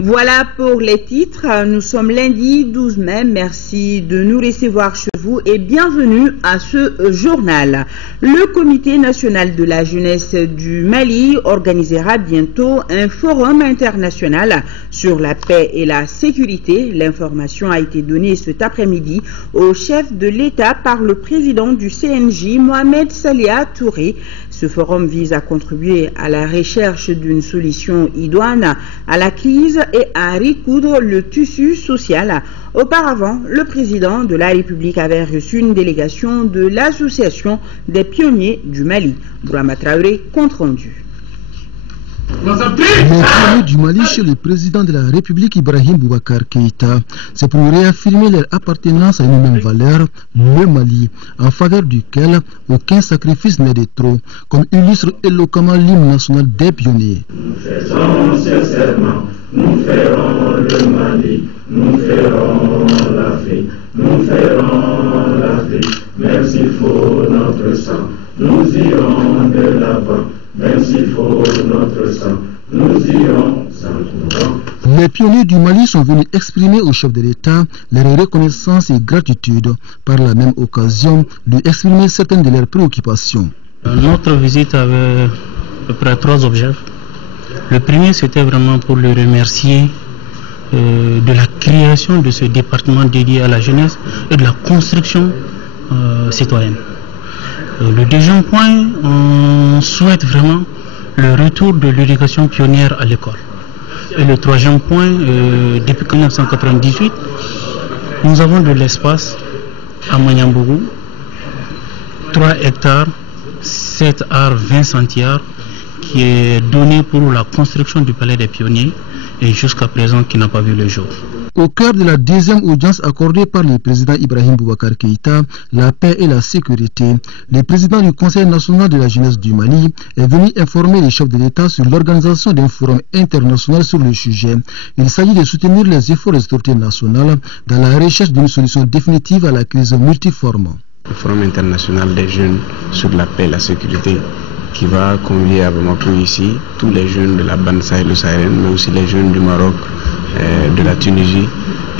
Voilà pour les titres. Nous sommes lundi 12 mai. Merci de nous recevoir chez vous et bienvenue à ce journal. Le Comité national de la jeunesse du Mali organisera bientôt un forum international sur la paix et la sécurité. L'information a été donnée cet après-midi au chef de l'État par le président du CNJ, Mohamed Salia Touré. Ce forum vise à contribuer à la recherche d'une solution idoine à la crise et à recoudre le tissu social. Auparavant, le président de la République avait reçu une délégation de l'Association des pionniers du Mali. Bourama Traoré, compte rendu. Les pionniers du Mali chez le président de la République Ibrahim Boubacar Keïta, c'est pour réaffirmer leur appartenance à une même valeur, le Mali, en faveur duquel aucun sacrifice n'est de trop, comme illustre éloquemment l'hymne national des pionniers. Nous faisons ce serment, nous ferons le Mali, nous ferons l'Afrique, nous ferons l'Afrique, même s'il faut notre sang, nous irons de l'avant. Même s'il faut notre sang, nous irons sans courant. Les pionniers du Mali sont venus exprimer au chef de l'État leur reconnaissance et gratitude. Par la même occasion, lui exprimer certaines de leurs préoccupations. Notre visite avait à peu près 3 objets. Le premier, c'était vraiment pour le remercier de la création de ce département dédié à la jeunesse et de la construction citoyenne. Le deuxième point, on souhaite vraiment le retour de l'éducation pionnière à l'école. Et le troisième point, depuis 1998, nous avons de l'espace à Manyambougou, 3 hectares, 7 arts, 20 centiares, qui est donné pour la construction du palais des pionniers et jusqu'à présent qui n'a pas vu le jour. Au cœur de la deuxième audience accordée par le président Ibrahim Boubacar Keïta, la paix et la sécurité, le président du Conseil national de la jeunesse du Mali est venu informer les chefs de l'État sur l'organisation d'un forum international sur le sujet. Il s'agit de soutenir les efforts des autorités nationales dans la recherche d'une solution définitive à la crise multiforme. Le forum international des jeunes sur la paix et la sécurité qui va convier à Bamako ici tous les jeunes de la bande sahélo-sahélienne, mais aussi les jeunes du Maroc, de la Tunisie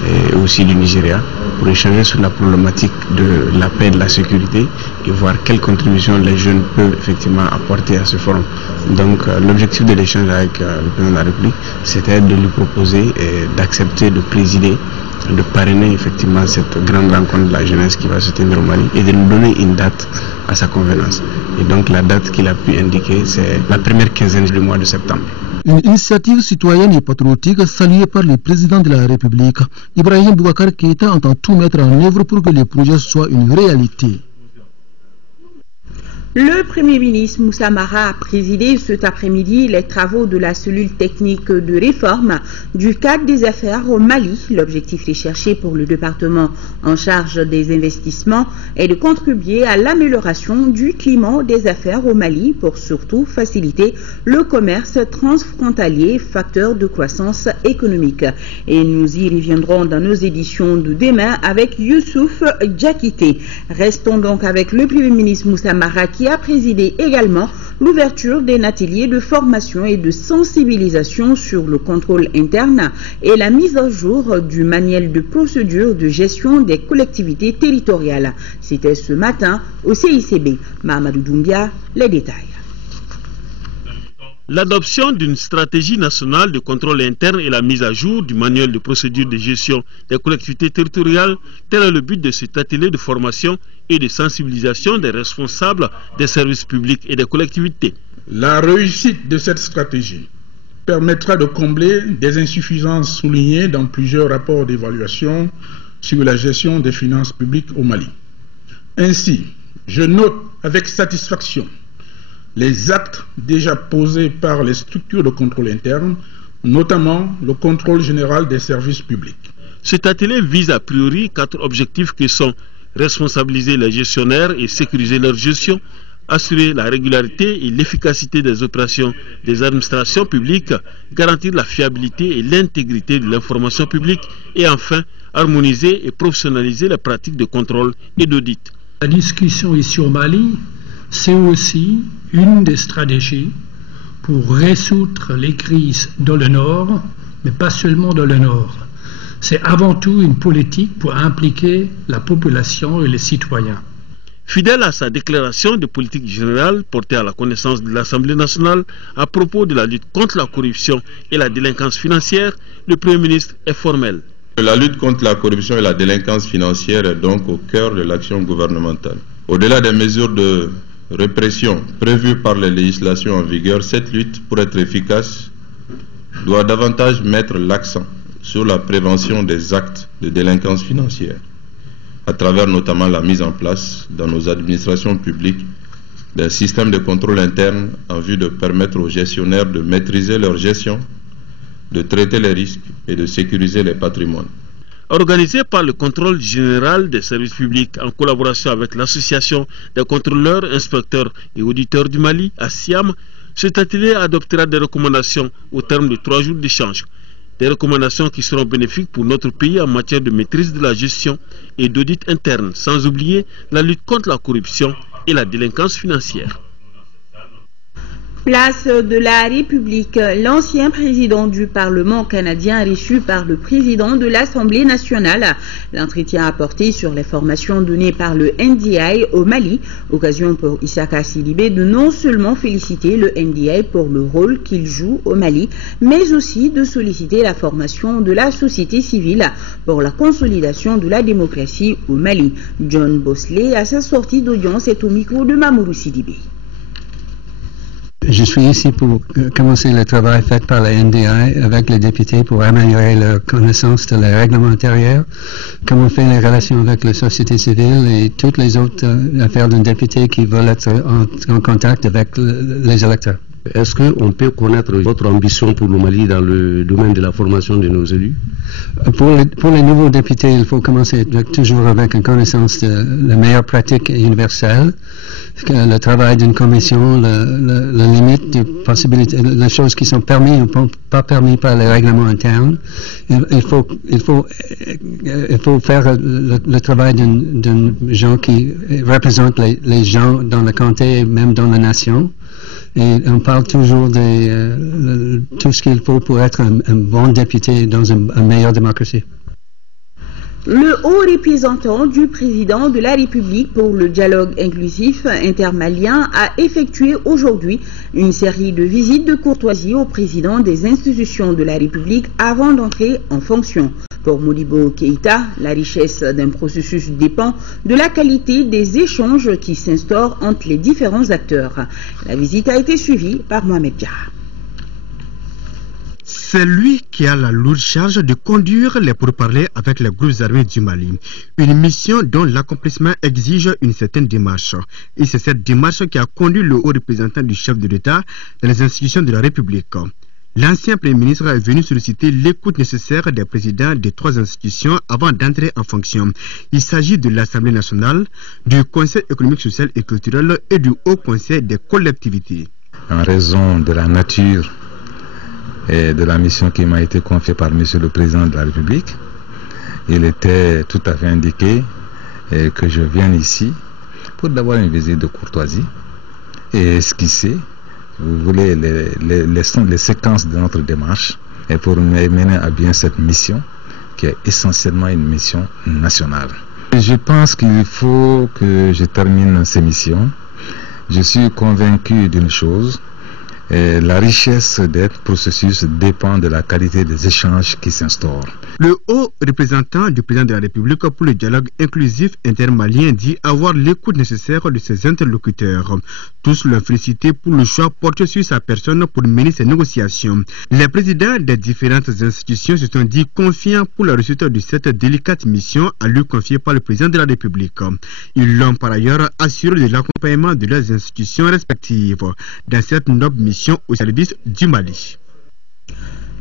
et aussi du Nigeria, pour échanger sur la problématique de la paix et de la sécurité et voir quelles contributions les jeunes peuvent effectivement apporter à ce forum. Donc l'objectif de l'échange avec le président de la République, c'était de lui proposer d'accepter de présider, de parrainer effectivement cette grande rencontre de la jeunesse qui va se tenir au Mali et de nous donner une date à sa convenance. Et donc la date qu'il a pu indiquer, c'est la première quinzaine du mois de septembre. Une initiative citoyenne et patriotique saluée par le président de la République. Ibrahim Boubacar Keïta entend tout mettre en œuvre pour que le projet soit une réalité. Le Premier ministre Moussa Mara a présidé cet après-midi les travaux de la cellule technique de réforme du cadre des affaires au Mali. L'objectif recherché pour le département en charge des investissements est de contribuer à l'amélioration du climat des affaires au Mali pour surtout faciliter le commerce transfrontalier, facteur de croissance économique. Et nous y reviendrons dans nos éditions de demain avec Youssouf Djakité. Restons donc avec le Premier ministre Moussa Mara qui a présidé également l'ouverture d'un atelier de formation et de sensibilisation sur le contrôle interne et la mise à jour du manuel de procédure de gestion des collectivités territoriales. C'était ce matin au CICB. Mahamadou Doumbia, les détails. L'adoption d'une stratégie nationale de contrôle interne et la mise à jour du manuel de procédure de gestion des collectivités territoriales, tel est le but de cet atelier de formation et de sensibilisation des responsables des services publics et des collectivités. La réussite de cette stratégie permettra de combler des insuffisances soulignées dans plusieurs rapports d'évaluation sur la gestion des finances publiques au Mali. Ainsi, je note avec satisfaction les actes déjà posés par les structures de contrôle interne, notamment le contrôle général des services publics. Cet atelier vise a priori 4 objectifs qui sont responsabiliser les gestionnaires et sécuriser leur gestion, assurer la régularité et l'efficacité des opérations des administrations publiques, garantir la fiabilité et l'intégrité de l'information publique et enfin harmoniser et professionnaliser les pratiques de contrôle et d'audit. La discussion ici au Mali, c'est aussi une des stratégies pour résoudre les crises dans le Nord mais pas seulement dans le Nord. C'est avant tout une politique pour impliquer la population et les citoyens. Fidèle à sa déclaration de politique générale portée à la connaissance de l'Assemblée nationale à propos de la lutte contre la corruption et la délinquance financière, le Premier ministre est formel. La lutte contre la corruption et la délinquance financière est donc au cœur de l'action gouvernementale. Au-delà des mesures de répression prévues par les législations en vigueur, cette lutte, pour être efficace, doit davantage mettre l'accent sur la prévention des actes de délinquance financière, à travers notamment la mise en place dans nos administrations publiques d'un système de contrôle interne en vue de permettre aux gestionnaires de maîtriser leur gestion, de traiter les risques et de sécuriser les patrimoines. Organisé par le contrôle général des services publics en collaboration avec l'association des contrôleurs, inspecteurs et auditeurs du Mali, ASIAM, cet atelier adoptera des recommandations au terme de 3 jours d'échange. Des recommandations qui seront bénéfiques pour notre pays en matière de maîtrise de la gestion et d'audit interne, sans oublier la lutte contre la corruption et la délinquance financière. Place de la République, l'ancien président du Parlement canadien reçu par le président de l'Assemblée nationale. L'entretien a porté sur les formations données par le NDI au Mali, occasion pour Issaka Sidibé de non seulement féliciter le NDI pour le rôle qu'il joue au Mali, mais aussi de solliciter la formation de la société civile pour la consolidation de la démocratie au Mali. John Bosley, à sa sortie d'audience, est au micro de Mamoudou Sidibé. Je suis ici pour commencer le travail fait par la NDI avec les députés pour améliorer leur connaissance de les règlements intérieurs, comment faire les relations avec la société civile et toutes les autres affaires d'un député qui veulent être en contact avec les électeurs. Est-ce qu'on peut connaître votre ambition pour le Mali dans le domaine de la formation de nos élus? Pour les nouveaux députés, il faut commencer toujours avec une connaissance de la meilleure pratique universelle, le travail d'une commission, la limite des possibilités, les choses qui sont permises ou pas permises par les règlements internes. Il faut faire le travail d'un gens qui représentent les gens dans le comté et même dans la nation. Et on parle toujours de tout ce qu'il faut pour être un bon député dans une meilleure démocratie. Le haut représentant du président de la République pour le dialogue inclusif intermalien a effectué aujourd'hui une série de visites de courtoisie au président des institutions de la République avant d'entrer en fonction. Pour Modibo Keïta, la richesse d'un processus dépend de la qualité des échanges qui s'instaurent entre les différents acteurs. La visite a été suivie par Mohamed Diarra. C'est lui qui a la lourde charge de conduire les pourparlers avec les groupes armés du Mali. Une mission dont l'accomplissement exige une certaine démarche. Et c'est cette démarche qui a conduit le haut représentant du chef de l'État dans les institutions de la République. L'ancien Premier ministre est venu solliciter l'écoute nécessaire des présidents des 3 institutions avant d'entrer en fonction. Il s'agit de l'Assemblée nationale, du Conseil économique, social et culturel et du Haut Conseil des collectivités. En raison de la nature et de la mission qui m'a été confiée par Monsieur le Président de la République, il était tout à fait indiqué que je vienne ici pour d'abord une visite de courtoisie et esquisser, vous voulez, les séquences de notre démarche et pour mener à bien cette mission qui est essentiellement une mission nationale. Je pense qu'il faut que je termine ces missions. Je suis convaincu d'une chose. La richesse des processus dépend de la qualité des échanges qui s'instaurent. Le haut représentant du président de la République pour le dialogue inclusif intermalien dit avoir l'écoute nécessaire de ses interlocuteurs. Tous l'ont félicité pour le choix porté sur sa personne pour mener ces négociations. Les présidents des différentes institutions se sont dit confiants pour la réussite de cette délicate mission à lui confiée par le président de la République. Ils l'ont par ailleurs assuré de l'accompagnement de leurs institutions respectives dans cette noble mission au service du Mali.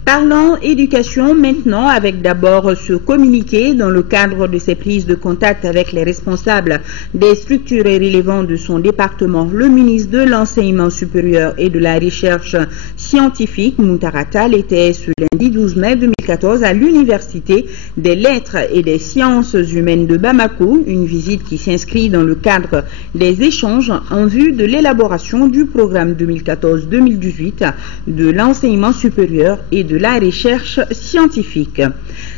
Parlons éducation maintenant avec d'abord ce communiqué dans le cadre de ses prises de contact avec les responsables des structures relevantes de son département. Le ministre de l'Enseignement supérieur et de la Recherche scientifique, Moutaratal, était ce lundi 12 mai 2014 à l'Université des Lettres et des Sciences humaines de Bamako, une visite qui s'inscrit dans le cadre des échanges en vue de l'élaboration du programme 2014-2018 de l'enseignement supérieur et de de la recherche scientifique.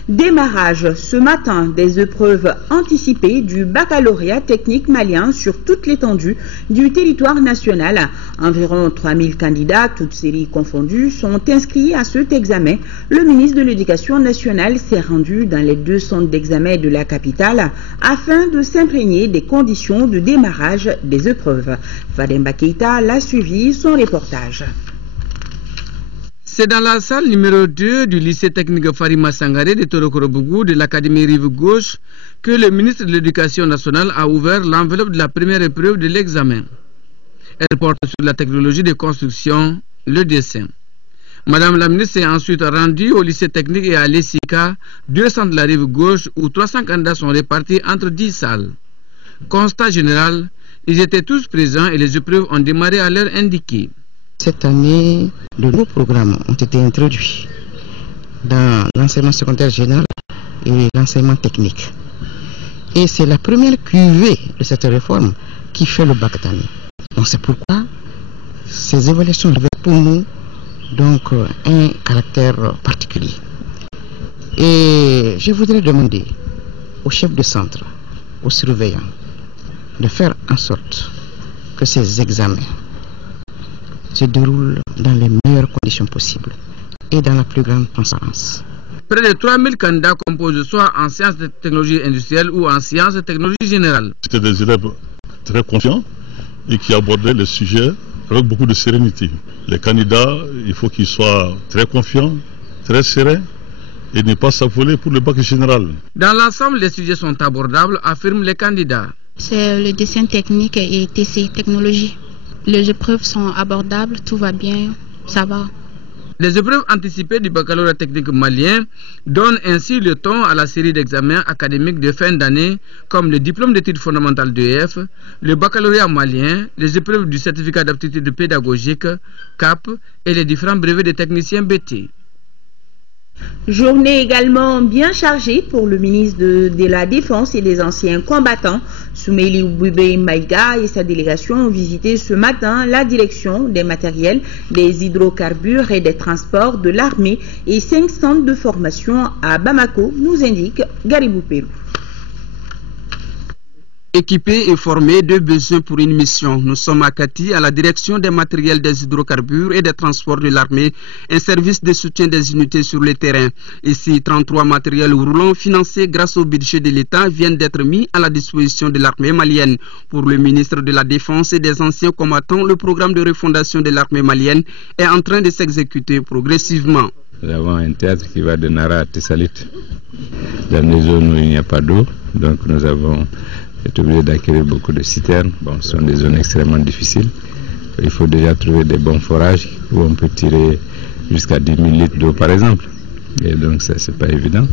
Démarrage ce matin des épreuves anticipées du baccalauréat technique malien sur toute l'étendue du territoire national. Environ 3000 candidats, toutes séries confondues, sont inscrits à cet examen. Le ministre de l'Éducation nationale s'est rendu dans les 2 centres d'examen de la capitale afin de s'imprégner des conditions de démarrage des épreuves. Fademba Keita l'a suivi, son reportage. C'est dans la salle numéro 2 du lycée technique Farima Sangaré de Torokorobougou de l'Académie Rive Gauche que le ministre de l'Éducation nationale a ouvert l'enveloppe de la première épreuve de l'examen. Elle porte sur la technologie de construction, le dessin. Madame la ministre s'est ensuite rendue au lycée technique et à l'ESICA, 2 centres de la Rive Gauche où 300 candidats sont répartis entre 10 salles. Constat général, ils étaient tous présents et les épreuves ont démarré à l'heure indiquée. Cette année, de nouveaux programmes ont été introduits dans l'enseignement secondaire général et l'enseignement technique. Et c'est la première cuvée de cette réforme qui fait le bac d'année. Donc c'est pourquoi ces évaluations avaient pour nous donc un caractère particulier. Et je voudrais demander aux chefs de centre, aux surveillants, de faire en sorte que ces examens se déroulent dans les meilleures conditions possibles et dans la plus grande transparence. Près de 3000 candidats composent soit en sciences de technologie industrielle ou en sciences de technologie générale. C'était des élèves très confiants et qui abordaient le sujet avec beaucoup de sérénité. Les candidats, il faut qu'ils soient très confiants, très sereins et ne pas s'affoler pour le bac général. Dans l'ensemble, les sujets sont abordables, affirment les candidats. C'est le dessin technique et TC, technologie. Les épreuves sont abordables, tout va bien, ça va. Les épreuves anticipées du baccalauréat technique malien donnent ainsi le ton à la série d'examens académiques de fin d'année comme le diplôme d'études fondamentales d'EF, le baccalauréat malien, les épreuves du certificat d'aptitude pédagogique, CAP et les différents brevets de techniciens BT. Journée également bien chargée pour le ministre de la Défense et des anciens combattants. Soumeli Ouboubé Maïga et sa délégation ont visité ce matin la direction des matériels, des hydrocarbures et des transports de l'armée et 5 centres de formation à Bamako, nous indique Garibou Pérou. Équipés et formés de besoins pour une mission. Nous sommes à Kati, à la direction des matériels des hydrocarbures et des transports de l'armée, un service de soutien des unités sur le terrain. Ici, 33 matériels roulants financés grâce au budget de l'État viennent d'être mis à la disposition de l'armée malienne. Pour le ministre de la Défense et des anciens combattants, le programme de refondation de l'armée malienne est en train de s'exécuter progressivement. Nous avons un théâtre qui va de Nara à Tessalit, dans des zones où il n'y a pas d'eau, donc nous avons été obligé d'acquérir beaucoup de citernes. Bon, ce sont des zones extrêmement difficiles. Il faut déjà trouver des bons forages où on peut tirer jusqu'à 10 000 litres d'eau par exemple. Et donc ça, c'est pas évident.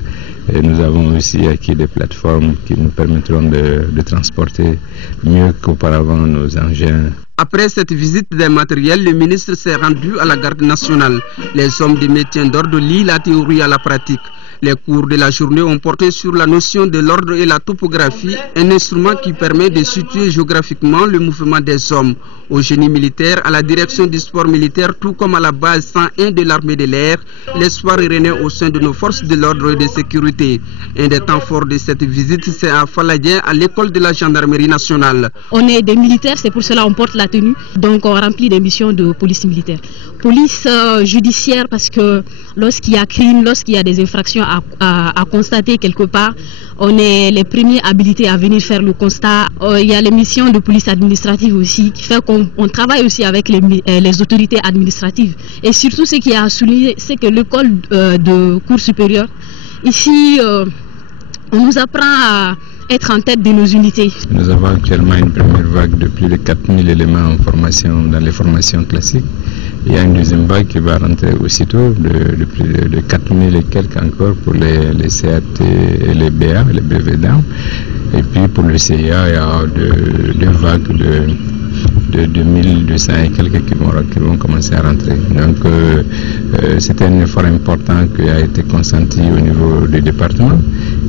Et nous avons aussi acquis des plateformes qui nous permettront de transporter mieux qu'auparavant nos engins. Après cette visite des matériels, le ministre s'est rendu à la garde nationale. Les hommes de maintien d'ordre lient la théorie à la pratique. Les cours de la journée ont porté sur la notion de l'ordre et la topographie, un instrument qui permet de situer géographiquement le mouvement des hommes. Au génie militaire, à la direction du sport militaire, tout comme à la base 101 de l'armée de l'air, l'espoir est rené au sein de nos forces de l'ordre et de sécurité. Un des temps forts de cette visite, c'est à Faladien, à l'école de la gendarmerie nationale. On est des militaires, c'est pour cela qu'on porte la tenue, donc on remplit des missions de police militaire. Police judiciaire, parce que lorsqu'il y a crime, lorsqu'il y a des infractions à constater quelque part, on est les premiers habilités à venir faire le constat. Il y a les missions de police administrative aussi, qui fait qu'on travaille aussi avec les autorités administratives. Et surtout, ce qui a souligné, c'est que l'école de cours supérieur, ici, on nous apprend à être en tête de nos unités. Nous avons actuellement une première vague de plus de 4000 éléments en formation dans les formations classiques. Il y a une deuxième vague qui va rentrer aussitôt de plus de 4000 et quelques encore pour les CAT et les BA, les brevets d'armes. Et puis pour le CIA, il y a deux vagues de 2200 et quelques qui vont commencer à rentrer. Donc c'est un effort important qui a été consenti au niveau du département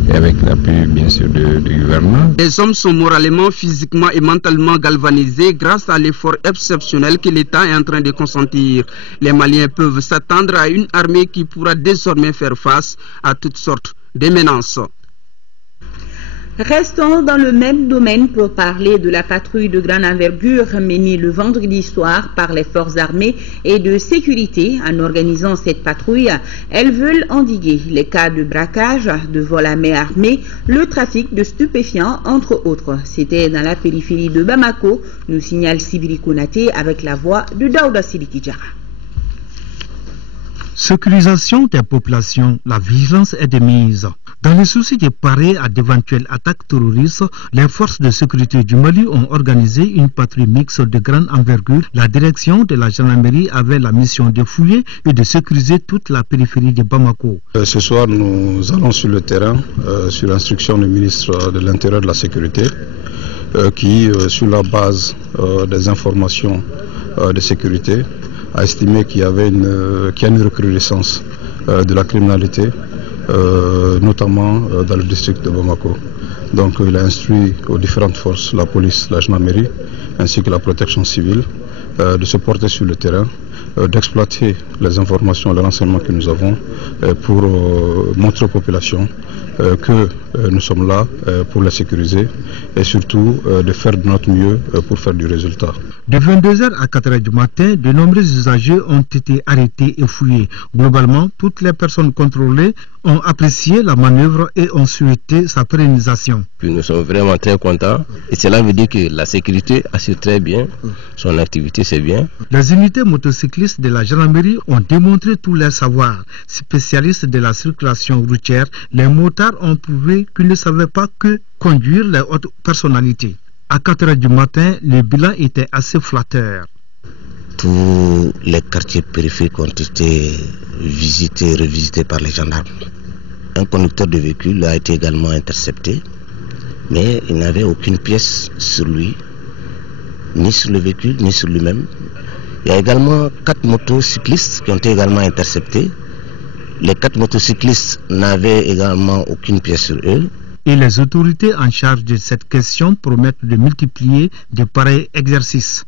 et avec l'appui bien sûr du gouvernement. Les hommes sont moralement, physiquement et mentalement galvanisés grâce à l'effort exceptionnel que l'État est en train de consentir. Les Maliens peuvent s'attendre à une armée qui pourra désormais faire face à toutes sortes de menaces. Restons dans le même domaine pour parler de la patrouille de grande envergure menée le vendredi soir par les forces armées et de sécurité. En organisant cette patrouille, elles veulent endiguer les cas de braquage, de vol à main armée, le trafic de stupéfiants, entre autres. C'était dans la périphérie de Bamako, nous signale Sibiri Konaté avec la voix de Daouda Sidiki Diarra. Sécurisation des populations, la vigilance est de mise. Dans le souci de parer à d'éventuelles attaques terroristes, les forces de sécurité du Mali ont organisé une patrouille mixte de grande envergure. La direction de la gendarmerie avait la mission de fouiller et de sécuriser toute la périphérie de Bamako. Ce soir, nous allons sur le terrain, sur l'instruction du ministre de l'Intérieur et de la Sécurité, qui, sur la base des informations de sécurité, a estimé qu'il y a une recrudescence de la criminalité, notamment dans le district de Bamako. Donc il a instruit aux différentes forces, la police, la gendarmerie, ainsi que la protection civile, de se porter sur le terrain, d'exploiter les informations et les renseignements que nous avons pour montrer aux populations que nous sommes là pour la sécuriser et surtout de faire de notre mieux pour faire du résultat. De 22h à 4h du matin, de nombreux usagers ont été arrêtés et fouillés. Globalement, toutes les personnes contrôlées ont apprécié la manœuvre et ont souhaité sa pérennisation. Puis nous sommes vraiment très contents et cela veut dire que la sécurité assure très bien son activité, c'est bien. Les unités motocyclistes de la gendarmerie ont démontré tous leurs savoirs. Spécialistes de la circulation routière, les motards ont prouvé qu'ils ne savaient pas que conduire les hautes personnalités. À 4h du matin, le bilan était assez flatteur. Tous les quartiers périphériques ont été visités, revisités par les gendarmes. Un conducteur de véhicule a été également intercepté, mais il n'avait aucune pièce sur lui, ni sur le véhicule, ni sur lui-même. Il y a également 4 motocyclistes qui ont été également interceptés. Les 4 motocyclistes n'avaient également aucune pièce sur eux. Et les autorités en charge de cette question promettent de multiplier de pareils exercices.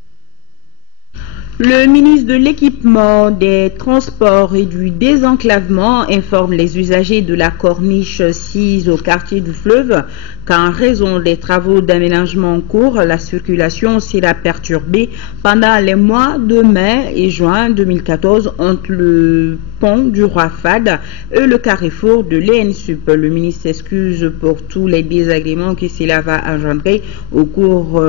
Le ministre de l'Équipement, des Transports et du Désenclavement informe les usagers de la corniche 6 au quartier du Fleuve qu'en raison des travaux d'aménagement en cours, la circulation sera perturbée pendant les mois de mai et juin 2014 entre le pont du Roi Fad et le carrefour de l'ENSUP. Le ministre s'excuse pour tous les désagréments que cela va engendrer au cours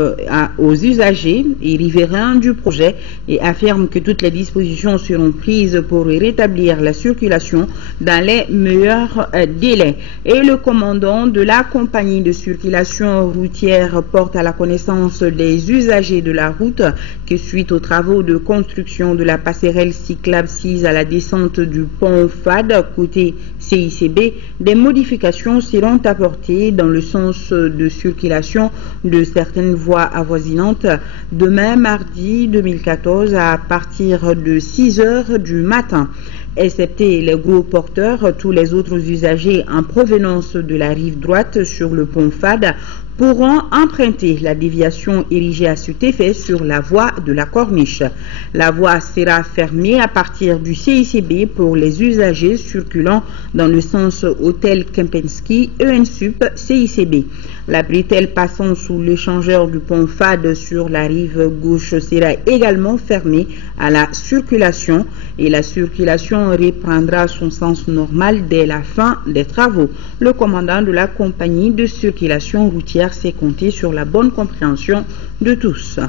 aux usagers et riverains du projet et affirme que toutes les dispositions seront prises pour rétablir la circulation dans les meilleurs délais. Et le commandant de la compagnie de circulation routière porte à la connaissance des usagers de la route que suite aux travaux de construction de la passerelle cyclable 6 à la descente du pont FAD côté CICB, des modifications seront apportées dans le sens de circulation de certaines voies avoisinantes. Demain, mardi 2014, à partir de 6h du matin. Excepté les gros porteurs, tous les autres usagers en provenance de la rive droite sur le pont FAD pourront emprunter la déviation érigée à cet effet sur la voie de la Corniche. La voie sera fermée à partir du CICB pour les usagers circulant dans le sens Hôtel Kempinski, ENSUP, CICB. La bretelle passant sous l'échangeur du pont FAD sur la rive gauche sera également fermée à la circulation et la circulation reprendra son sens normal dès la fin des travaux. Le commandant de la compagnie de circulation routière s'est compté sur la bonne compréhension de tous.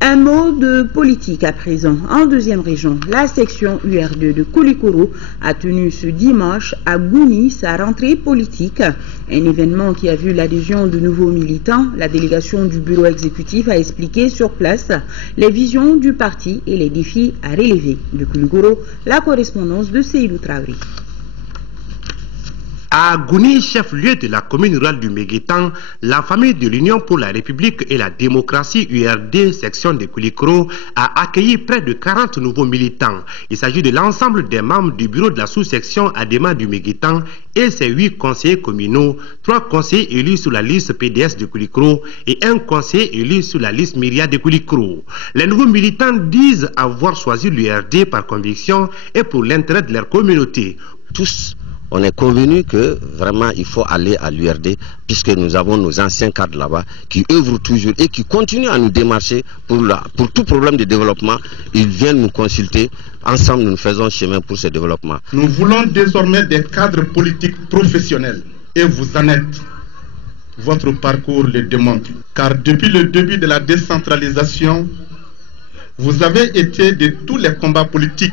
Un mot de politique à présent. En deuxième région, la section UR2 de Koulikoro a tenu ce dimanche à Gouni sa rentrée politique. Un événement qui a vu l'adhésion de nouveaux militants. La délégation du bureau exécutif a expliqué sur place les visions du parti et les défis à relever. De Koulikoro, la correspondance de Seydou Traoré. À Gouni, chef-lieu de la commune rurale du Méguétan, la famille de l'Union pour la République et la démocratie URD, section de Koulikoro, a accueilli près de 40 nouveaux militants. Il s'agit de l'ensemble des membres du bureau de la sous-section Adema du Méguétan et ses 8 conseillers communaux, 3 conseillers élus sur la liste PDS de Koulikoro et 1 conseiller élu sur la liste Myria de Koulikoro. Les nouveaux militants disent avoir choisi l'URD par conviction et pour l'intérêt de leur communauté. Tous, on est convenu que vraiment il faut aller à l'URD puisque nous avons nos anciens cadres là-bas qui œuvrent toujours et qui continuent à nous démarcher pour tout problème de développement. Ils viennent nous consulter. Ensemble, nous faisons chemin pour ce développement. Nous voulons désormais des cadres politiques professionnels et vous en êtes. Votre parcours le démontre. Car depuis le début de la décentralisation, vous avez été de tous les combats politiques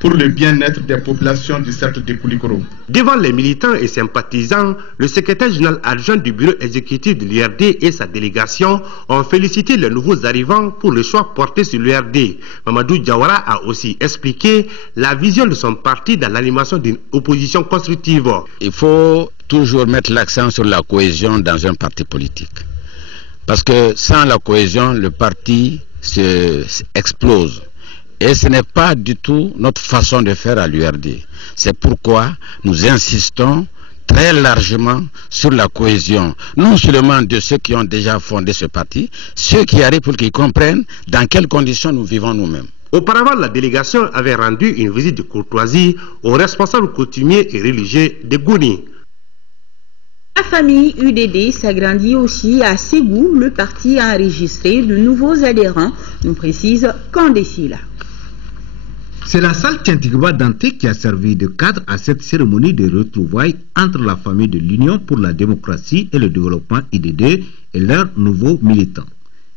pour le bien-être des populations du cercle de Koulikoro. Devant les militants et sympathisants, le secrétaire général adjoint du bureau exécutif de l'URD et sa délégation ont félicité les nouveaux arrivants pour le choix porté sur l'URD. Mamadou Diawara a aussi expliqué la vision de son parti dans l'animation d'une opposition constructive. Il faut toujours mettre l'accent sur la cohésion dans un parti politique. Parce que sans la cohésion, le parti explose. Et ce n'est pas du tout notre façon de faire à l'URD. C'est pourquoi nous insistons très largement sur la cohésion, non seulement de ceux qui ont déjà fondé ce parti, ceux qui arrivent pour qu'ils comprennent dans quelles conditions nous vivons nous-mêmes. Auparavant, la délégation avait rendu une visite de courtoisie aux responsables coutumiers et religieux de Gouni. La famille UDD s'agrandit aussi à Ségou. Le parti a enregistré de nouveaux adhérents, nous précise Kandesila. C'est la salle Tiantigba Dante qui a servi de cadre à cette cérémonie de retrouvailles entre la famille de l'Union pour la démocratie et le développement IDD et leurs nouveaux militants.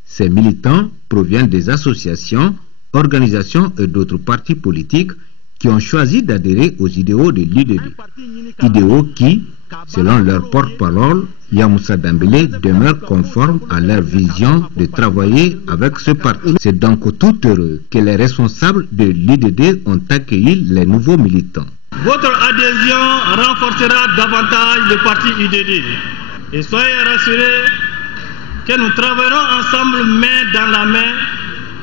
Ces militants proviennent des associations, organisations et d'autres partis politiques qui ont choisi d'adhérer aux idéaux de l'IDD. Idéaux qui, selon leur porte-parole, Yamoussa Dambélé, demeurent conformes à leur vision de travailler avec ce parti. C'est donc tout heureux que les responsables de l'IDD ont accueilli les nouveaux militants. Votre adhésion renforcera davantage le parti IDD. Et soyez rassurés que nous travaillerons ensemble main dans la main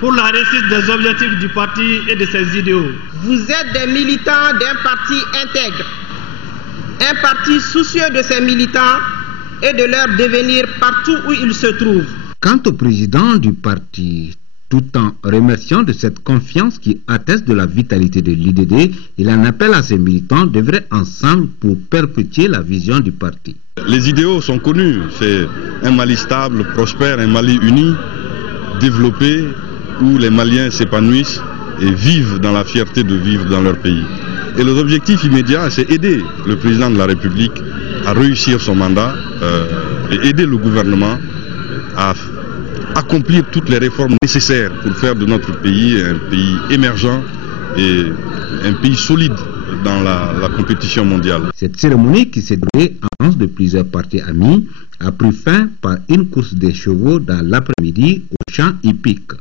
pour la réussite des objectifs du parti et de ses idéaux. Vous êtes des militants d'un parti intègre, un parti soucieux de ses militants et de leur devenir partout où ils se trouvent. Quant au président du parti, tout en remerciant de cette confiance qui atteste de la vitalité de l'IDD, il en appelle à ses militants d'œuvrer ensemble pour perpétuer la vision du parti. Les idéaux sont connus, c'est un Mali stable, prospère, un Mali uni, développé, où les Maliens s'épanouissent et vivent dans la fierté de vivre dans leur pays. Et les objectifs immédiats, c'est aider le président de la République à réussir son mandat et aider le gouvernement à accomplir toutes les réformes nécessaires pour faire de notre pays un pays émergent et un pays solide dans la compétition mondiale. Cette cérémonie qui s'est déroulée en présence de plusieurs partis amis a pris fin par une course des chevaux dans l'après-midi au champ hippique.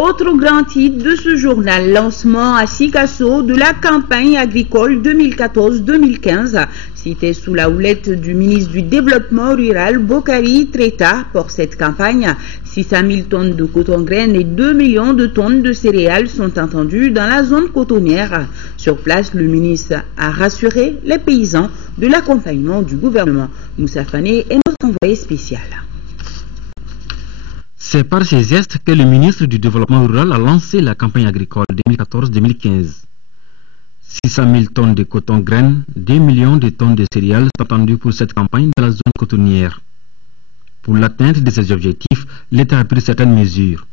Autre grand titre de ce journal, lancement à Sikasso de la campagne agricole 2014-2015. C'était sous la houlette du ministre du Développement rural, Bokari Treta. Pour cette campagne, 600 000 tonnes de coton-graines et 2 millions de tonnes de céréales sont attendues dans la zone cotonnière. Sur place, le ministre a rassuré les paysans de l'accompagnement du gouvernement. Moussa Fané est notre envoyé spécial. C'est par ces gestes que le ministre du Développement rural a lancé la campagne agricole 2014-2015. 600 000 tonnes de coton-graines, 2 millions de tonnes de céréales sont attendues pour cette campagne dans la zone cotonnière. Pour l'atteinte de ces objectifs, l'État a pris certaines mesures.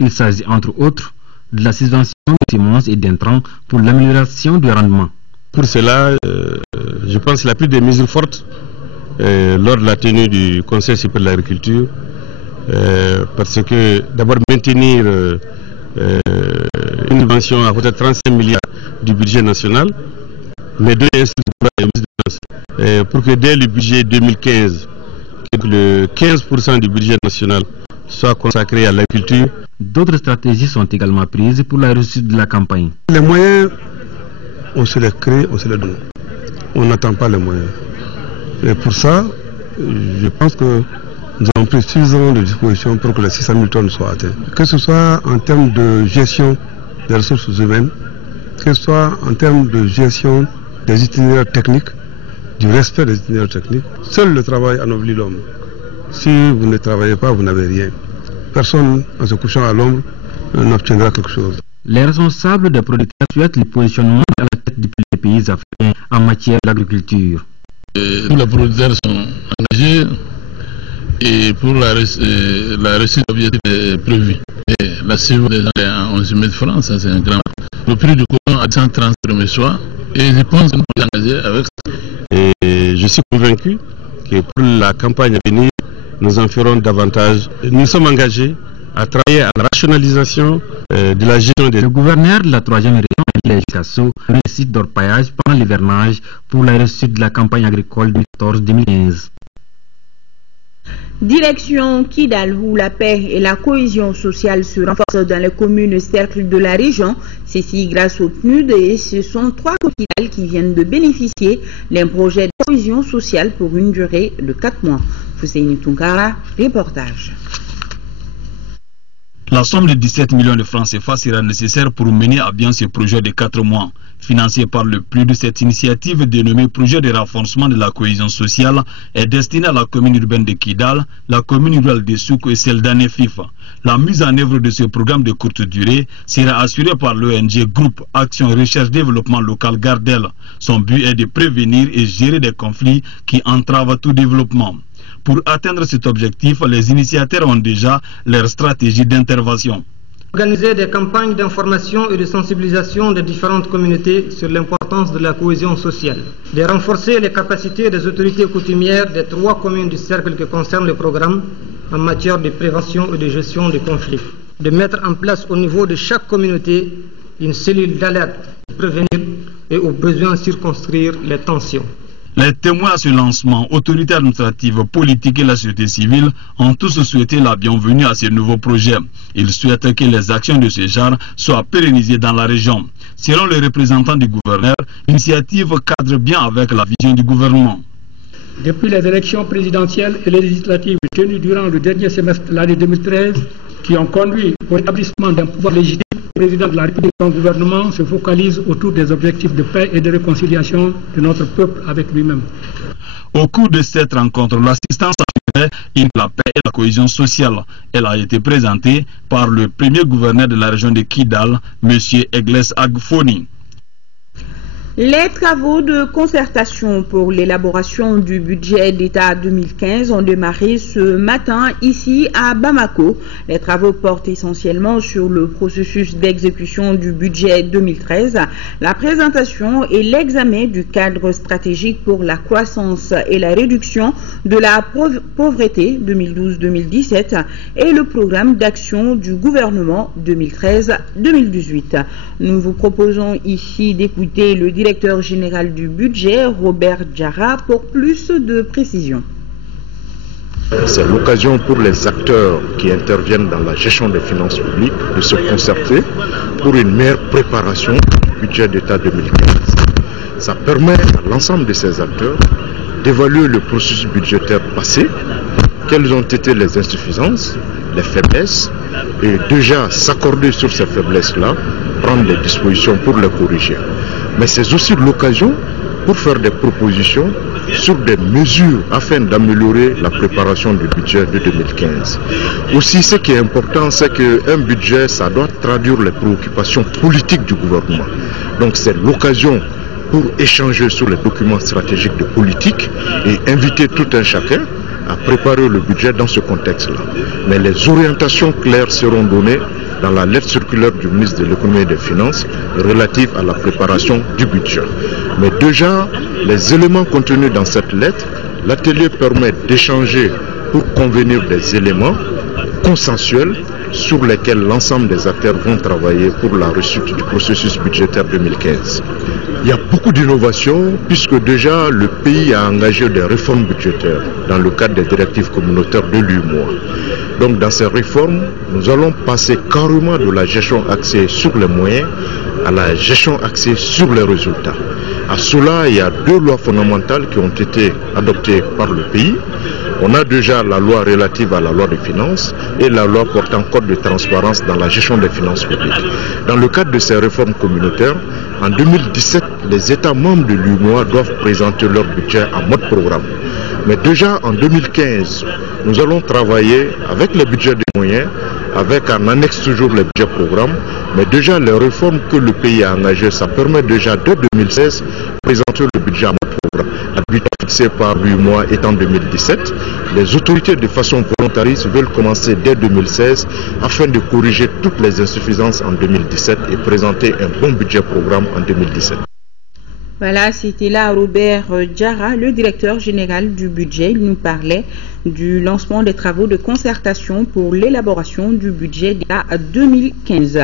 Il s'agit entre autres de la subvention de semences et d'intrants pour l'amélioration du rendement. Pour cela, je pense qu'il a pris des mesures fortes lors de la tenue du Conseil supérieur de l'agriculture. Parce que d'abord maintenir une subvention à peut-être 35 milliards du budget national, mais de pour que dès le budget 2015, que le 15% du budget national soit consacré à l'agriculture. D'autres stratégies sont également prises pour la réussite de la campagne. Les moyens, on se les crée, on se les donne. on n'attend pas les moyens. Et pour ça, je pense que nous avons pris suffisamment de dispositions pour que les 600 000 tonnes soient atteintes. Que ce soit en termes de gestion des ressources humaines, que ce soit en termes de gestion des itinéraires techniques, du respect des itinéraires techniques. Seul le travail ennoble l'homme. Si vous ne travaillez pas, vous n'avez rien. Personne, en se couchant à l'ombre, n'obtiendra quelque chose. Les responsables des producteurs souhaitent le positionnement à la tête des pays africains en matière d'agriculture. Tous les producteurs sont engagés et pour la réussite objective prévue. La cible des gens est à 11 000 francs, ça c'est un grand. Le prix du coton à 130 le soir et je pense que nous sommes engagés avec ça. Et je suis convaincu que pour la campagne à venir, nous en ferons davantage. Nous sommes engagés à travailler à la rationalisation de la gestion des... Le gouverneur de la 3e région, Elie Kasso, récite d'orpaillage pendant l'hivernage pour la réussite de la campagne agricole 2014-2015. Direction Kidal, où la paix et la cohésion sociale se renforcent dans les communes cercles de la région. Ceci grâce au PNUD, et ce sont 3 Kidal qui viennent de bénéficier d'un projet de cohésion sociale pour une durée de 4 mois. Fousseini Tunkara, reportage. La somme de 17 millions de francs CFA sera nécessaire pour mener à bien ce projet de 4 mois. Financé par le plus de cette initiative dénommée Projet de renforcement de la cohésion sociale est destinée à la commune urbaine de Kidal, la commune rurale de Souk et celle d'Anefif. La mise en œuvre de ce programme de courte durée sera assurée par l'ONG Groupe Action Recherche Développement Local Gardel. Son but est de prévenir et gérer des conflits qui entravent tout développement. Pour atteindre cet objectif, les initiateurs ont déjà leur stratégie d'intervention. Organiser des campagnes d'information et de sensibilisation des différentes communautés sur l'importance de la cohésion sociale. De renforcer les capacités des autorités coutumières des 3 communes du cercle que concerne le programme en matière de prévention et de gestion des conflits. De mettre en place au niveau de chaque communauté une cellule d'alerte pour prévenir et aux besoins circonscrire les tensions. Les témoins à ce lancement, autorités administratives, politiques et la société civile, ont tous souhaité la bienvenue à ce nouveau projet. Ils souhaitent que les actions de ce genre soient pérennisées dans la région. Selon les représentants du gouverneur, l'initiative cadre bien avec la vision du gouvernement. Depuis les élections présidentielles et législatives tenues durant le dernier semestre de l'année 2013, qui ont conduit au rétablissement d'un pouvoir légitime, le président de la République et son gouvernement se focalise autour des objectifs de paix et de réconciliation de notre peuple avec lui-même. Au cours de cette rencontre, l'assistance assurée la paix et la cohésion sociale. Elle a été présentée par le premier gouverneur de la région de Kidal, M. Egles Agfoni. Les travaux de concertation pour l'élaboration du budget d'État 2015 ont démarré ce matin ici à Bamako. Les travaux portent essentiellement sur le processus d'exécution du budget 2013, la présentation et l'examen du cadre stratégique pour la croissance et la réduction de la pauvreté 2012-2017 et le programme d'action du gouvernement 2013-2018. Nous vous proposons ici d'écouter le directeur général du budget, Robert Djara, pour plus de précisions. C'est l'occasion pour les acteurs qui interviennent dans la gestion des finances publiques de se concerter pour une meilleure préparation du budget d'État 2015. Ça permet à l'ensemble de ces acteurs d'évaluer le processus budgétaire passé, quelles ont été les insuffisances, les faiblesses, et déjà s'accorder sur ces faiblesses-là, prendre des dispositions pour les corriger. Mais c'est aussi l'occasion pour faire des propositions sur des mesures afin d'améliorer la préparation du budget de 2015. Aussi, ce qui est important, c'est qu'un budget, ça doit traduire les préoccupations politiques du gouvernement. Donc c'est l'occasion pour échanger sur les documents stratégiques de politique et inviter tout un chacun à préparer le budget dans ce contexte-là. Mais les orientations claires seront données dans la lettre circulaire du ministre de l'économie et des finances relative à la préparation du budget. Mais déjà, les éléments contenus dans cette lettre, l'atelier permet d'échanger pour convenir des éléments consensuels sur lesquels l'ensemble des acteurs vont travailler pour la réussite du processus budgétaire 2015. Il y a beaucoup d'innovations puisque déjà le pays a engagé des réformes budgétaires dans le cadre des directives communautaires de l'UEMOA. Donc dans ces réformes, nous allons passer carrément de la gestion axée sur les moyens à la gestion axée sur les résultats. À cela, il y a 2 lois fondamentales qui ont été adoptées par le pays. On a déjà la loi relative à la loi des finances et la loi portant code de transparence dans la gestion des finances publiques. Dans le cadre de ces réformes communautaires, en 2017, les États membres de l'UEMOA doivent présenter leur budget en mode programme. Mais déjà en 2015, nous allons travailler avec les budgets des moyens, avec en annexe toujours les budgets programmes, mais déjà les réformes que le pays a engagées, ça permet déjà dès 2016 de présenter le budget en mode programme. La budget fixée par 8 mois est en 2017. Les autorités de façon volontariste veulent commencer dès 2016 afin de corriger toutes les insuffisances en 2017 et présenter un bon budget programme en 2017. Voilà, c'était là Robert Diarra, le directeur général du budget. Il nous parlait du lancement des travaux de concertation pour l'élaboration du budget d'État 2015.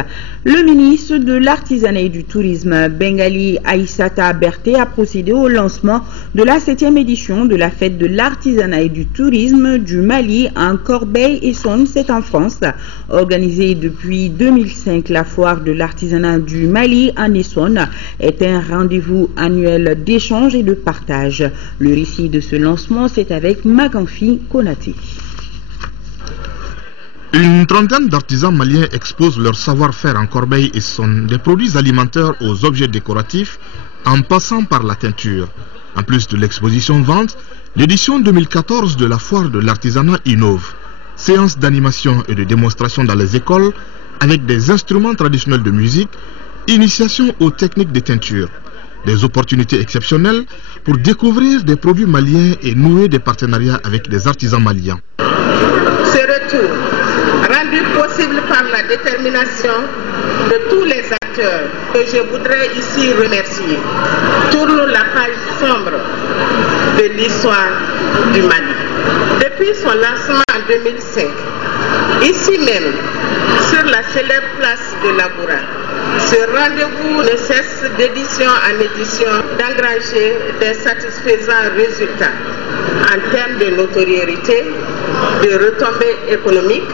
Le ministre de l'Artisanat et du Tourisme, Bengali Aïssata Berté, a procédé au lancement de la 7e édition de la fête de l'Artisanat et du Tourisme du Mali en Corbeil-Essonne, c'est en France. Organisée depuis 2005, la foire de l'artisanat du Mali en Essonne est un rendez-vous annuel d'échange et de partage. Le récit de ce lancement, c'est avec Maganfi Konaté. Une trentaine d'artisans maliens exposent leur savoir-faire en Corbeil-Essonne, des produits alimentaires aux objets décoratifs, en passant par la teinture. En plus de l'exposition vente, l'édition 2014 de la foire de l'artisanat innove. Séances d'animation et de démonstration dans les écoles avec des instruments traditionnels de musique, initiation aux techniques de teinture. Des opportunités exceptionnelles pour découvrir des produits maliens et nouer des partenariats avec des artisans maliens. Ce retour, rendu possible par la détermination de tous les acteurs que je voudrais ici remercier, tourne la page sombre de l'histoire du Mali. Depuis son lancement en 2005, ici même, sur la célèbre place de l'Agoura, ce rendez-vous ne cesse d'édition en édition d'engranger des satisfaisants résultats en termes de notoriété, de retombées économiques,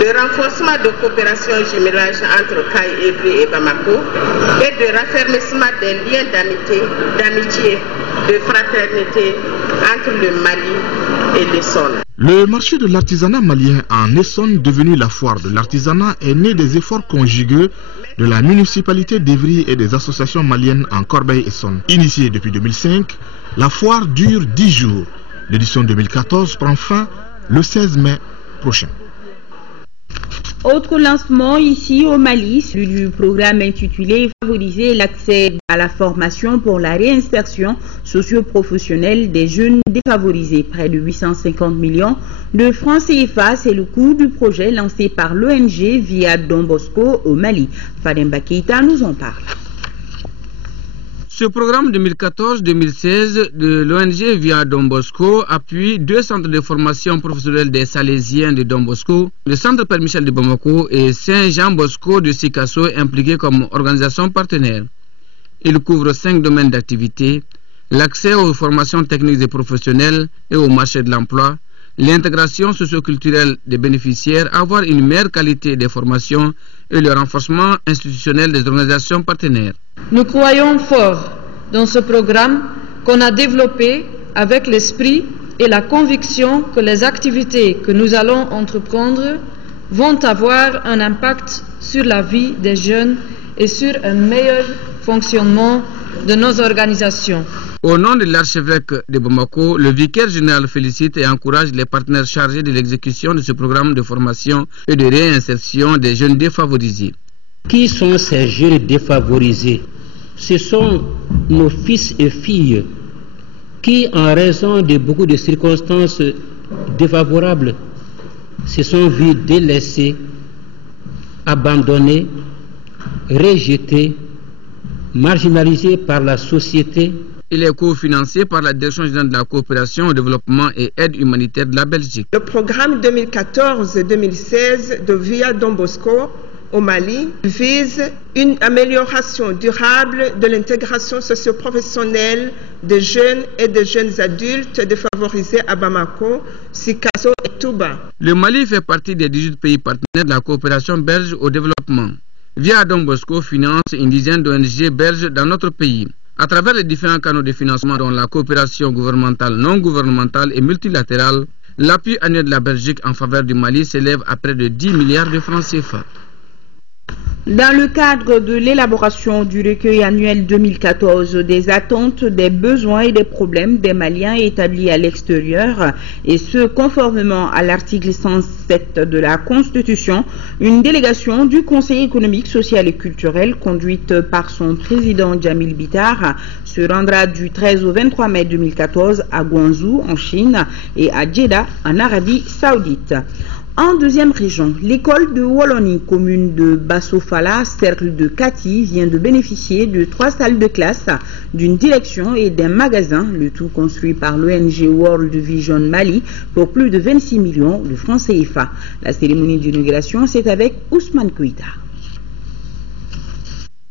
de renforcement de coopération et jumelage entre Caille, Évry et Bamako et de raffermissement des liens d'amitié, de fraternité entre le Mali et l'Essonne. Le marché de l'artisanat malien en Essonne, devenu la foire de l'artisanat, est né des efforts conjugués de la municipalité d'Évry et des associations maliennes en Corbeil-Essonne. Initiée depuis 2005, la foire dure 10 jours. L'édition 2014 prend fin le 16 mai prochain. Autre lancement ici au Mali, celui du programme intitulé « Favoriser l'accès à la formation pour la réinsertion socio-professionnelle des jeunes défavorisés ». Près de 850 millions de francs CFA, c'est le coût du projet lancé par l'ONG via Don Bosco au Mali. Fademba Keita nous en parle. Ce programme 2014-2016 de l'ONG via Don Bosco appuie 2 centres de formation professionnelle des Salésiens de Don Bosco, le centre Père Michel de Bamako et Saint-Jean-Bosco de Sikasso impliqués comme organisation partenaire. Il couvre 5 domaines d'activité: l'accès aux formations techniques et professionnelles et au marché de l'emploi, l'intégration socio-culturelle des bénéficiaires, avoir une meilleure qualité des formations et le renforcement institutionnel des organisations partenaires. Nous croyons fort dans ce programme qu'on a développé avec l'esprit et la conviction que les activités que nous allons entreprendre vont avoir un impact sur la vie des jeunes et sur un meilleur fonctionnement de nos organisations. Au nom de l'archevêque de Bamako, le vicaire général félicite et encourage les partenaires chargés de l'exécution de ce programme de formation et de réinsertion des jeunes défavorisés. Qui sont ces jeunes défavorisés? Ce sont nos fils et filles qui, en raison de beaucoup de circonstances défavorables, se sont vus délaissés, abandonnés, rejetés, marginalisés par la société. Il est cofinancé par la Direction générale de la coopération au développement et aide humanitaire de la Belgique. Le programme 2014-2016 de Via Don Bosco au Mali vise une amélioration durable de l'intégration socio-professionnelle des jeunes et des jeunes adultes défavorisés à Bamako, Sikasso et Touba. Le Mali fait partie des 18 pays partenaires de la coopération belge au développement. via Don Bosco, finance une dizaine d'ONG belges dans notre pays. À travers les différents canaux de financement dont la coopération gouvernementale, non gouvernementale et multilatérale, l'appui annuel de la Belgique en faveur du Mali s'élève à près de 10 milliards de francs CFA. Dans le cadre de l'élaboration du recueil annuel 2014 des attentes, des besoins et des problèmes des Maliens établis à l'extérieur, et ce conformément à l'article 107 de la Constitution, une délégation du Conseil économique, social et culturel, conduite par son président Djamil Bitar, se rendra du 13 au 23 mai 2014 à Guangzhou, en Chine, et à Jeddah, en Arabie Saoudite. En deuxième région, l'école de Woloni, commune de Bassofala, cercle de Kati, vient de bénéficier de 3 salles de classe, d'une direction et d'un magasin, le tout construit par l'ONG World Vision Mali pour plus de 26 millions de francs CFA. La cérémonie d'inauguration, c'est avec Ousmane Kouita.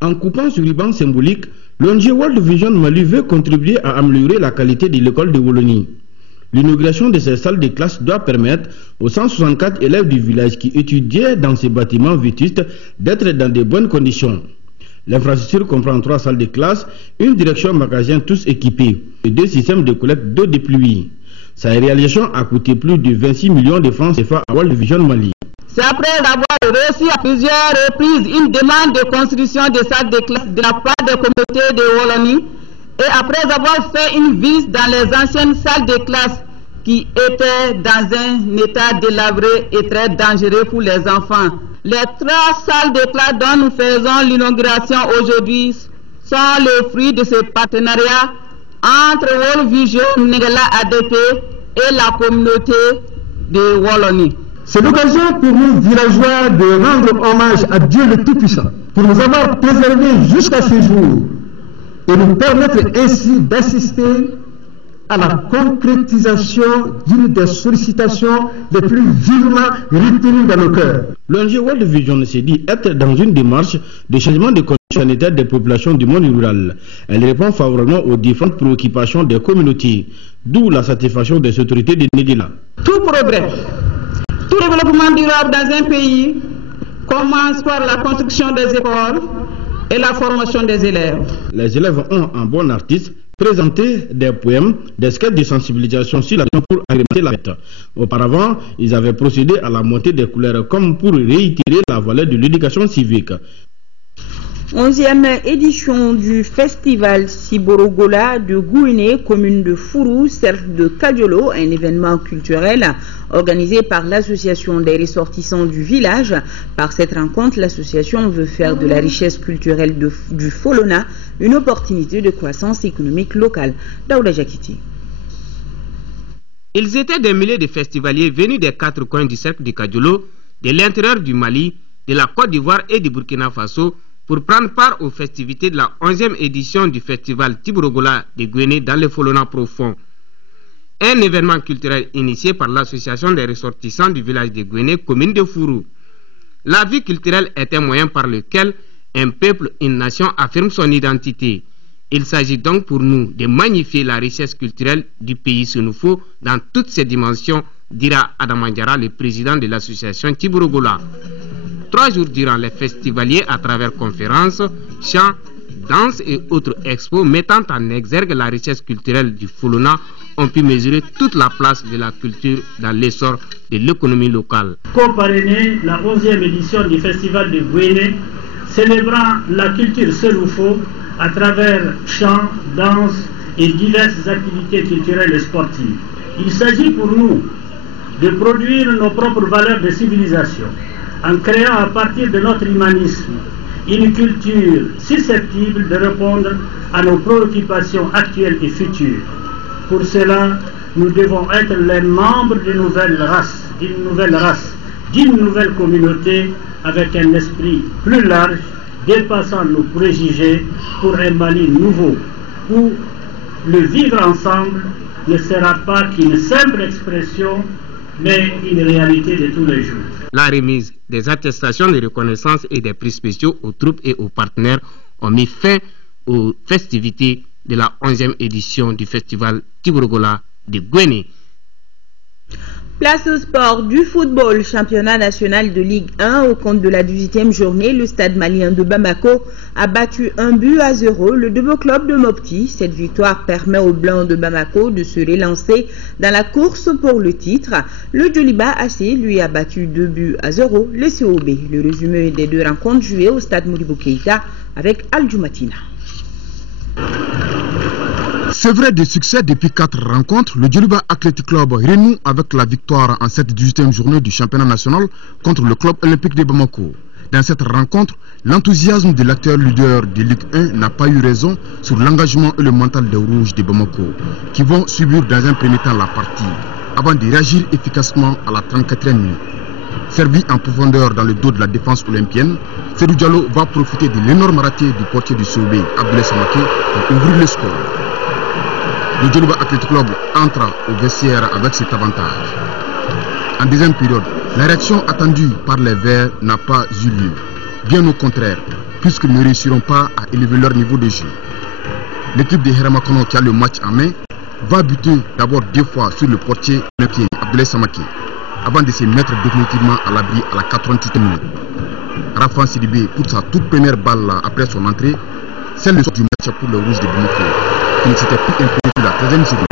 En coupant ce ruban symbolique, l'ONG World Vision Mali veut contribuer à améliorer la qualité de l'école de Woloni. L'inauguration de ces salles de classe doit permettre aux 164 élèves du village qui étudiaient dans ces bâtiments vétustes d'être dans de bonnes conditions. L'infrastructure comprend 3 salles de classe, une direction magasin tous équipés et 2 systèmes de collecte d'eau de pluie. Sa réalisation a coûté plus de 26 millions de francs CFA à World Vision Mali. C'est après avoir reçu à plusieurs reprises une demande de construction de salles de classe de la part des communautés de Woloni, et après avoir fait une visite dans les anciennes salles de classe qui étaient dans un état délabré et très dangereux pour les enfants. Les 3 salles de classe dont nous faisons l'inauguration aujourd'hui sont le fruit de ce partenariat entre World Vision Negela ADP et la communauté de Woloni. C'est l'occasion pour nous, villageois, de rendre hommage à Dieu le Tout-Puissant pour nous avoir préservés jusqu'à ce jour et nous permettre ainsi d'assister à la concrétisation d'une des sollicitations les plus vivement retenues dans nos cœurs. L'ONG World Vision s'est dit être dans une démarche de changement des conditions sanitaires des populations du monde rural. Elle répond favorablement aux différentes préoccupations des communautés, d'où la satisfaction des autorités de Negela. Tout progrès, tout développement durable dans un pays commence par la construction des écoles et la formation des élèves. Les élèves ont, en bon artiste, présenté des poèmes, des sketchs de sensibilisation sur la question pour agrémenter la fête. Auparavant, ils avaient procédé à la montée des couleurs comme pour réitérer la valeur de l'éducation civique. 11e édition du festival Siborogola de Gouiné, commune de Fourou, cercle de Kadiolo, un événement culturel organisé par l'association des ressortissants du village. Par cette rencontre, l'association veut faire de la richesse culturelle du Folona une opportunité de croissance économique locale. Daouda Jakiti. Ils étaient des milliers de festivaliers venus des 4 coins du cercle de Kadiolo, de l'intérieur du Mali, de la Côte d'Ivoire et du Burkina Faso, pour prendre part aux festivités de la 11e édition du festival Tiborogola de Gouiné dans le Folona profond. Un événement culturel initié par l'association des ressortissants du village de Gouiné, commune de Fourou. La vie culturelle est un moyen par lequel un peuple, une nation affirme son identité. Il s'agit donc pour nous de magnifier la richesse culturelle du pays Sénoufo dans toutes ses dimensions, dira Adamandjara, le président de l'association Tiborogola. 3 jours durant, les festivaliers, à travers conférences, chants, danses et autres expos mettant en exergue la richesse culturelle du Folona, ont pu mesurer toute la place de la culture dans l'essor de l'économie locale. Co-parrainer la 11e édition du festival de Gouiné, célébrant la culture Sénoufo à travers chants, danses et diverses activités culturelles et sportives. Il s'agit pour nous de produire nos propres valeurs de civilisation, en créant à partir de notre humanisme une culture susceptible de répondre à nos préoccupations actuelles et futures. Pour cela, nous devons être les membres d'une nouvelle race, d'une nouvelle communauté avec un esprit plus large, dépassant nos préjugés pour un Mali nouveau, où le vivre ensemble ne sera pas qu'une simple expression, mais une réalité de tous les jours. La remise des attestations de reconnaissance et des prix spéciaux aux troupes et aux partenaires ont mis fin aux festivités de la 11e édition du festival Tiborogola de Gouiné. Place au sport du football, championnat national de Ligue 1 au compte de la 18e journée. Le stade malien de Bamako a battu 1-0 le Debo Club de Mopti. Cette victoire permet aux Blancs de Bamako de se relancer dans la course pour le titre. Le Djoliba AC lui a battu 2-0 le COB. Le résumé des deux rencontres jouées au stade Modibo Keïta avec Al Jumatina. C'est vrai des succès depuis 4 rencontres, le Djoliba Athletic Club renoue avec la victoire en cette 18e journée du championnat national contre le club olympique de Bamako. Dans cette rencontre, l'enthousiasme de l'acteur leader de Ligue 1 n'a pas eu raison sur l'engagement et le mental des Rouges de Bamako, qui vont subir dans un premier temps la partie, avant de réagir efficacement à la 34e minute. Servi en profondeur dans le dos de la défense olympienne, Seydou Diallo va profiter de l'énorme raté du portier du COB, Abdoulaye Samake, pour ouvrir le score. Le Djoliba Athletic Club entre au vestiaire avec cet avantage. En deuxième période, la réaction attendue par les Verts n'a pas eu lieu. Bien au contraire, puisqu'ils ne réussiront pas à élever leur niveau de jeu. L'équipe de Heramakono qui a le match en main va buter d'abord 2 fois sur le portier olympien Abdoulaye Samake, avant de se mettre définitivement à l'abri à la 88e minute. Rafan Sidibé pour sa toute première balle après son entrée, c'est le sort du match pour les Rouges de Bamako, qui ne s'était plus imposé la 13e seconde.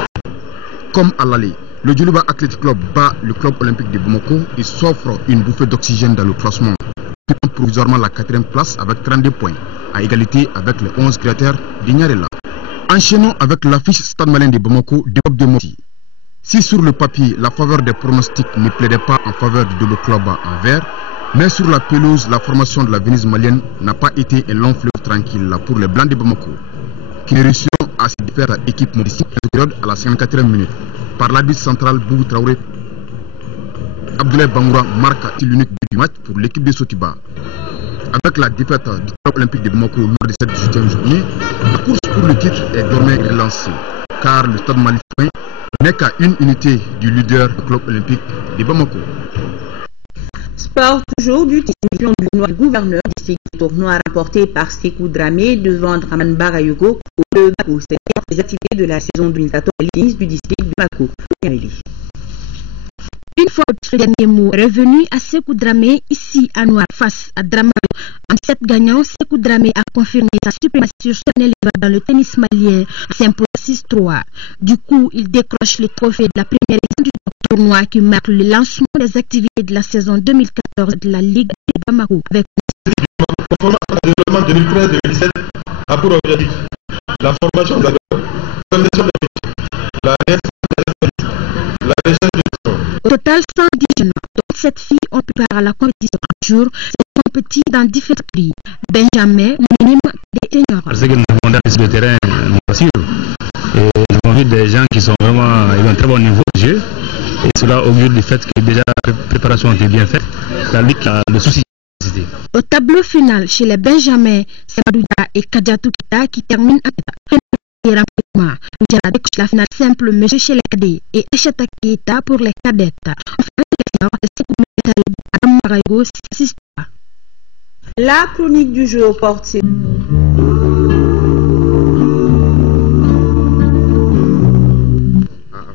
Comme à l'aller, le Djoliba Athletic Club bat le club olympique de Bamako et s'offre une bouffée d'oxygène dans le classement, occupant provisoirement la 4e place avec 32 points, à égalité avec les 11 créateurs d'Ignarela. Enchaînons avec l'affiche Stade Malien de Bamako de Mopti. Si sur le papier, la faveur des pronostics ne plaidait pas en faveur du double club en vert, mais sur la pelouse, la formation de la Venise malienne n'a pas été un long fleuve tranquille pour les Blancs de Bamako, qui ne réussiront à se défaire à l'équipe modeste période à la 54e minute. Par l'arbitre central Boubou Traoré, Abdoulaye Bangoura marque l'unique but du match pour l'équipe de Sotiba. Avec la défaite du club olympique de Bamako lors de cette 18e journée, la course pour le titre est désormais relancée, car le stade malien n'est qu'à une unité du leader du club olympique de Bamako. Sport toujours du champion du tournoi du gouverneur du tournoi remporté par Sekou Dramé devant Draman Barayogo au Bako. C'est les activités de la saison 2014 à l'Inis du district de Bako. Une fois le dernier mot revenu à Sekou Dramé ici à Noir face à Dramayo. En 7 gagnants, Sekou Dramé a confirmé sa suprématie sur son élève dans le tennis malien, s'impose 6-3. Du coup, il décroche le trophée de la première édition du tournoi qui marque le lancement des activités de la saison 2014 de la Ligue de Bamako. Avec le développement 2013-2017 a pour objectif la formation de la recherche Au total, 110 jeunes, dont 7 filles ont pu à la compétition en jour. Ces compétit dans différents prix. Benjamin, minime des seniors. Parce que nous avons sur le terrain, nous sûr. Et nous avons vu des gens qui sont vraiment, ils ont un très bon niveau de jeu. Et cela augure du fait que déjà la préparation a été bien faite. La Ligue a le souci. Au tableau final, chez les Benjamins, c'est Madouda et Kadiatou Kita qui terminent en tête. N'Djara décroche la finale simple monsieur chez les cadets et Echata Keita pour les cadettes. Enfin, les seniors, c'est Sekou Adam Marago, 6. La chronique du jour porte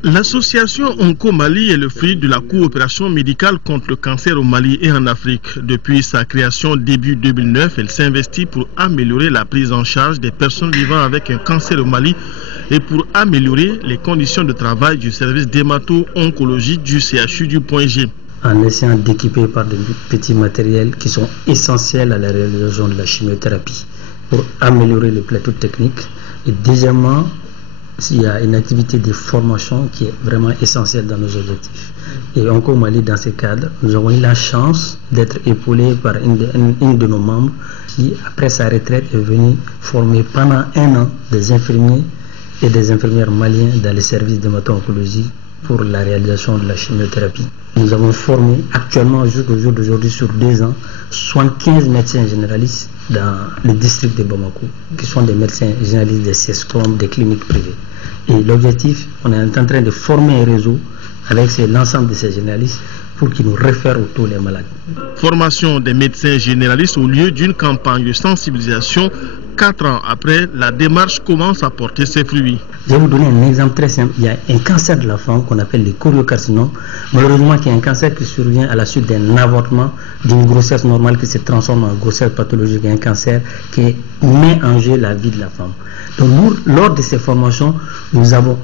L'association Onco Mali est le fruit de la coopération médicale contre le cancer au Mali et en Afrique. Depuis sa création début 2009, elle s'investit pour améliorer la prise en charge des personnes vivant avec un cancer au Mali et pour améliorer les conditions de travail du service d'hémato-oncologie du CHU du Point G. En essayant d'équiper par de petits matériels qui sont essentiels à la réalisation de la chimiothérapie pour améliorer le plateau technique. Et deuxièmement, il y a une activité de formation qui est vraiment essentielle dans nos objectifs. Et encore au Mali, dans ce cadre, nous avons eu la chance d'être épaulés par une de nos membres qui, après sa retraite, est venue former pendant 1 an des infirmiers et des infirmières maliens dans les services d'hémato-oncologie pour la réalisation de la chimiothérapie. Nous avons formé actuellement, jusqu'au jour d'aujourd'hui, sur 2 ans, 75 médecins généralistes dans le district de Bamako, qui sont des médecins généralistes des CESCOM, des cliniques privées. Et l'objectif, on est en train de former un réseau avec l'ensemble de ces généralistes pour qu'ils nous réfèrent tous les malades. Formation des médecins généralistes au lieu d'une campagne de sensibilisation. 4 ans après, la démarche commence à porter ses fruits. Je vais vous donner un exemple très simple. Il y a un cancer de la femme qu'on appelle le choriocarcinome. Malheureusement, qui est un cancer qui survient à la suite d'un avortement, d'une grossesse normale qui se transforme en grossesse pathologique, un cancer qui met en jeu la vie de la femme. Donc nous, lors de ces formations, nous avons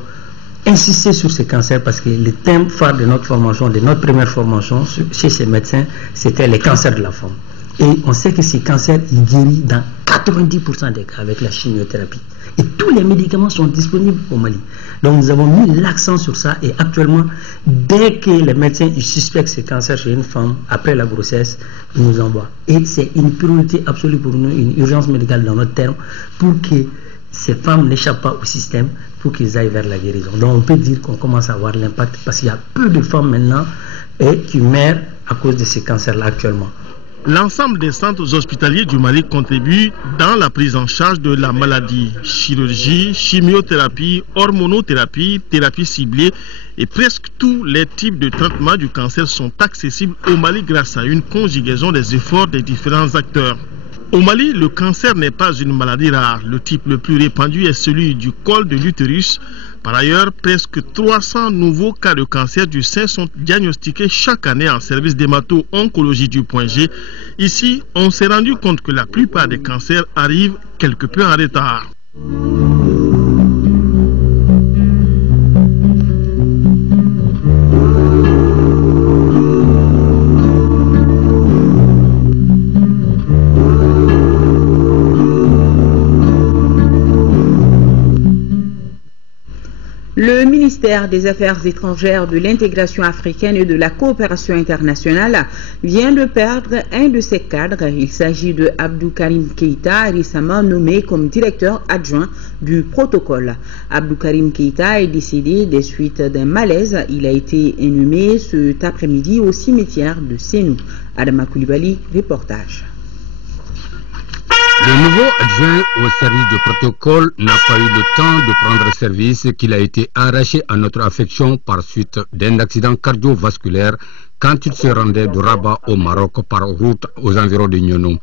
insisté sur ce cancer parce que le thème phare de notre formation, de notre première formation chez ces médecins, c'était les cancers de la femme. Et on sait que ces cancers, ils guérissent dans 90% des cas avec la chimiothérapie. Et tous les médicaments sont disponibles au Mali. Donc nous avons mis l'accent sur ça et actuellement, dès que les médecins ils suspectent ce cancer chez une femme, après la grossesse, ils nous envoient. Et c'est une priorité absolue pour nous, une urgence médicale dans notre terme, pour que ces femmes n'échappent pas au système, pour qu'ils aillent vers la guérison. Donc on peut dire qu'on commence à avoir l'impact parce qu'il y a peu de femmes maintenant qui meurent à cause de ces cancers-là actuellement. L'ensemble des centres hospitaliers du Mali contribuent dans la prise en charge de la maladie. Chirurgie, chimiothérapie, hormonothérapie, thérapie ciblée et presque tous les types de traitements du cancer sont accessibles au Mali grâce à une conjugaison des efforts des différents acteurs. Au Mali, le cancer n'est pas une maladie rare. Le type le plus répandu est celui du col de l'utérus. Par ailleurs, presque 300 nouveaux cas de cancer du sein sont diagnostiqués chaque année en service d'hémato-oncologie du Point G. Ici, on s'est rendu compte que la plupart des cancers arrivent quelque peu en retard. Le ministère des Affaires étrangères, de l'intégration africaine et de la coopération internationale vient de perdre un de ses cadres. Il s'agit de Abdou Karim Keïta, récemment nommé comme directeur adjoint du protocole. Abdou Karim Keïta est décédé des suites d'un malaise. Il a été inhumé cet après-midi au cimetière de Sénou. Adama Koulibaly, reportage. Le nouveau adjoint au service de protocole n'a pas eu le temps de prendre service qu'il a été arraché à notre affection par suite d'un accident cardiovasculaire quand il se rendait de Rabat au Maroc par route aux environs de Nyono.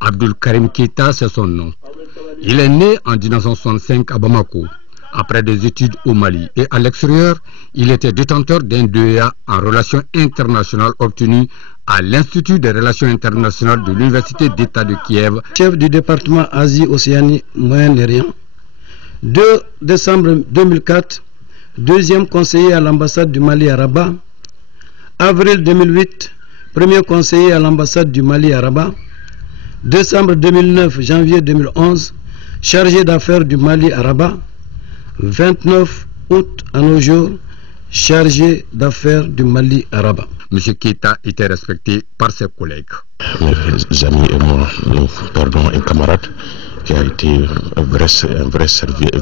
Abdul Karim Keïta, c'est son nom. Il est né en 1965 à Bamako. Après des études au Mali et à l'extérieur, il était détenteur d'un DEA en relations internationales obtenu à l'Institut des relations internationales de l'Université d'État de Kiev. Chef du département Asie-Océanie Moyen-Orient. 2 décembre 2004, deuxième conseiller à l'ambassade du Mali à Rabat. Avril 2008, premier conseiller à l'ambassade du Mali à Rabat. Décembre 2009, janvier 2011, chargé d'affaires du Mali à Rabat. 29 août à nos jours, chargé d'affaires du Mali à Rabat. M. Keïta était respecté par ses collègues. Mes amis et moi, nous perdons un camarade qui a été un vrai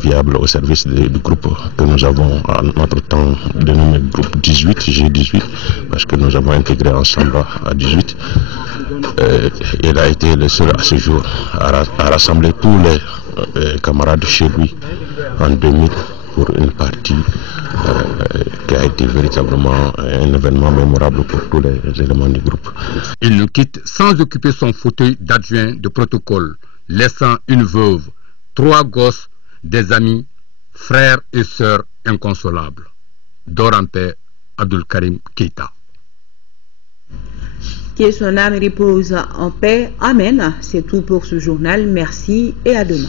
viable au service du groupe que nous avons à notre temps dénommé groupe 18, G18, parce que nous avons intégré ensemble à 18. Il a été le seul à ce jour à rassembler tous les camarades chez lui en 2000 pour une partie qui a été véritablement un événement mémorable pour tous les éléments du groupe. Il nous quitte sans occuper son fauteuil d'adjoint de protocole, laissant une veuve, 3 gosses, des amis, frères et sœurs inconsolables. Dort en paix, Abdul Karim Keïta. Que son âme repose en paix. Amen. C'est tout pour ce journal. Merci et à demain.